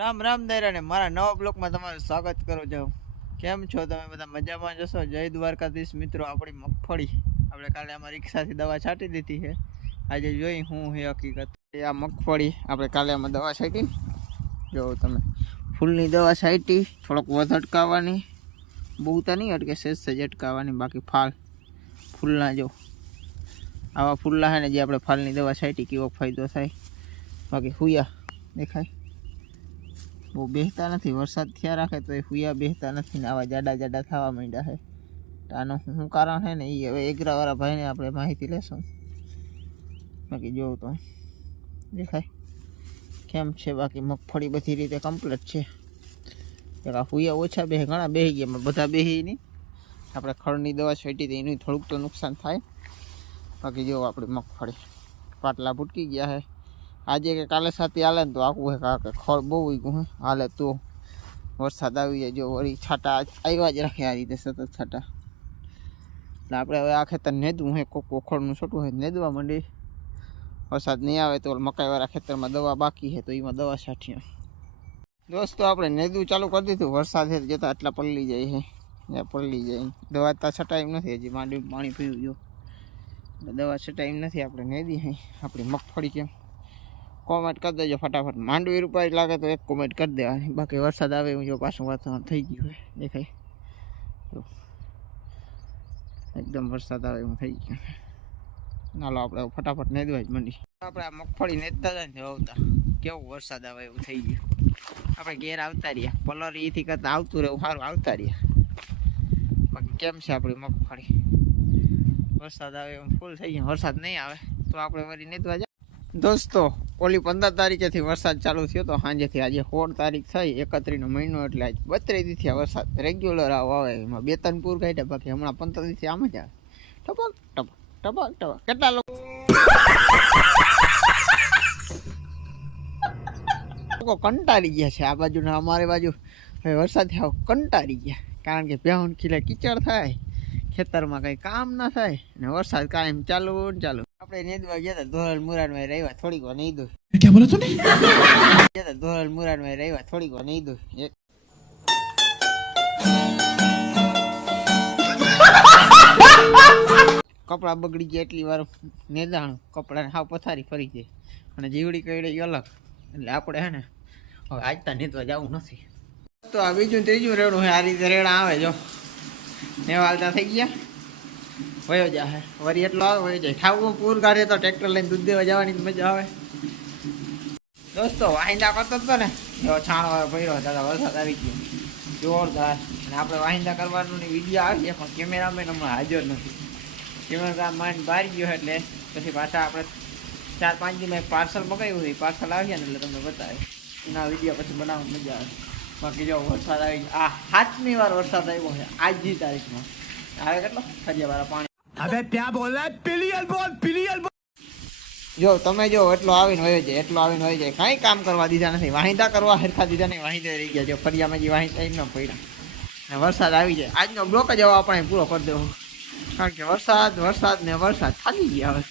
રામ રામ દૈરાને મારા નવા બ્લોકમાં તમારું સ્વાગત કરું છું. કેમ છો તમે બધા? મજામાં જશો જય દ્વારકાધીશ મિત્રો, આપણી મગફળી. આપણે કાલે આમાં રિક્ષાથી દવા છાંટી દીધી છે. આજે જોઈ હું હે હકીકત. આ મગફળી, આપણે કાલે આમાં દવા છાંટી જો તમે ફૂલની દવા છાંટી, થોડોક વધ અટકાવવાની. બહુ તો નહીં અટકે સેજ સેજ અટકાવવાની, બાકી ફાલ. ફૂલના જો, આવા ફૂલના છે ને જે આપણે ફાલની દવા છાંટી, કેવો ફાયદો થાય. બાકી હુયા, દેખાય. બહુ બેહતા નથી, વરસાદ થયા રાખે તો એ હુયા બેહતા નથી ને આવા જાડા જાડા થવા માંડ્યા છે. તો આનું શું કારણ છે ને એ હવે એગરાવાળા ભાઈને આપણે માહિતી લેશું. બાકી જોઉં તો દેખાય. કેમ છે, બાકી મગફળી બધી રીતે કમ્પ્લીટ છે. આ હુયા ઓછા બે ઘણા બેહી ગયા બધા બેહી નહીં. આપણે ખડની દવા છેટી તો એનું થોડુંક તો નુકસાન થાય. બાકી જો આપણી મગફળી. પાટલા ફૂટકી ગયા છે. આજે કે કાલે સાથે હાલે ને તો આખું હે કાકે ખોળ બહુ ઉગ્યું હે. હાલે તો વરસાદ આવી જાય જો વળી છાટા આવ્યા જ રાખે આ રીતે સતત છાટા. એટલે આપણે હવે આ ખેતર નેદવું હે, કોક કોખડનું છોટું હે, નેદવા માંડી. વરસાદ નહીં આવે તો મકાઈવાળા ખેતરમાં દવા બાકી છે તો એમાં દવા છાંટીએ. દોસ્તો, આપણે નેદવું ચાલુ કરી દીધું. વરસાદ છે જતાં આટલા પલળી જાય છે ને પલળી જાય. દવા તો એમ નથી હજી માંડી પાણી પીવું જો. દવા એમ નથી આપણે નેદી હે. આપણી મગફળી કેમ? કોમેન્ટ કરી દેજો ફટાફટ. માંડવી રૂપાઈ લાગે તો એક કોમેન્ટ કરી દેવાની. બાકી વરસાદ આવે એવું જો પાછું વાતાવરણ થઈ ગયું હોય, દેખાય. જો. એકદમ વરસાદ આવે એવું થઈ ગયું. નાલો આપણે હવે ફટાફટ નેદવા જ મંડી આપણે આ મગફળી નેદતા જાય ને આવતા. કેવું વરસાદ આવે એવું થઈ ગયું. આપણે ઘેર આવતા રહ્યા. પલર એથી કરતાં આવતું રહેવું સારું આવતા રહ્યા. બાકી કેમ છે આપણી મગફળી? વરસાદ આવે એમ ફૂલ થઈ ગયું. વરસાદ નહીં આવે તો આપણે વળી નેદવા જાય દોસ્તો ઓલી પંદર તારીખેથી વરસાદ ચાલુ થયો તો સાંજેથી આજે સોળ તારીખ થઈ, એકત્રીસનો મહિનો એટલે આજ બત્રીસ દીથી વરસાદ રેગ્યુલર આવો આવે, એમાં બે ત્રણ પૂર કાઢ્યા, બાકી હમણાં પંદર દીથી આમ જ આવે. ટપક ટપક ટપક ટપક. કેટલા લોકો કંટાળી ગયા છે આ બાજુના, અમારી બાજુ. હવે વરસાદ થયો, કંટાળી ગયા. કારણ કે પ્યાઉન ખીલે કીચડ થાય, ખેતરમાં કંઈ કામ ના થાય, ને વરસાદ કાયમ ચાલુ ચાલુ. આપણે નેદવા ગયા હતા ધોરણ મુરાનમાં રહેવા થોડીક વાર નહીં દઉં ક્યાં બોલો તું ગયા ધોરણ મુરાનમાં રહ્યા થોડીક વાર નહીં દો કપડા બગડી ગયા એટલી વાર નેદાણું. કપડાને હાવ પથારી ફરી જાય અને જીવડી કઈડી અલગ. એટલે આપણે હે ને હવે આજ તા નેતવા જવું નથી. તો આ બીજું ત્રીજું રેડું આ રીતે રેડા આવે જો. નેવાલતા થઈ ગયા. વયો જાય વરી એટલો આવે, વયો જાય. ઠાવું પૂર કાઢે તો ટ્રેક્ટર લઈને દૂધ દેવા જવાની મજા આવે. દોસ્તો વાહિંદા કરતો હતો ને. એવો છાણ ભર્યો દાદા, વરસાદ આવી ગયો. જોરદાર. અને આપણે વાહિંદા કરવાનું વીડિયો આવી પણ કેમેરામેન હમણાં હાજર નથી. કેમેરા માઇન્ડ બહાર ગયો એટલે પછી પાછા આપણે ચાર પાંચ દિવસ પાર્સલ મગાવ્યું હતું પાર્સલ આવ્યા ને એટલે તમને બતાવે એના વીડિયો પછી બનાવવાની મજા આવે. બાકી જો વરસાદ આવી આ સાતમી વાર વરસાદ આવ્યો છે, આજની તારીખમાં. આવે કેટલો? ફરિયા વાળા પાણી. હવે ત્યાં બોલા પેલી અલબોલ પેલી અલબોલ જો, તમે જો, એટલો આવીને હોય છે એટલો આવીને હોય છે કાંઈ કામ કરવા દીધા નથી. વાહિંદા કરવા હરખા દીધા નહીં વાહિંદા રહી ગયા છે. ફરિયામાં જે વાહિંદા એમનો પડ્યા. ને વરસાદ આવી જાય. આજનો બ્લોક જ હવે આપણે પૂરો કરી દેવો. કારણ કે વરસાદ વરસાદ ને વરસાદ થાકી ગયા હવે.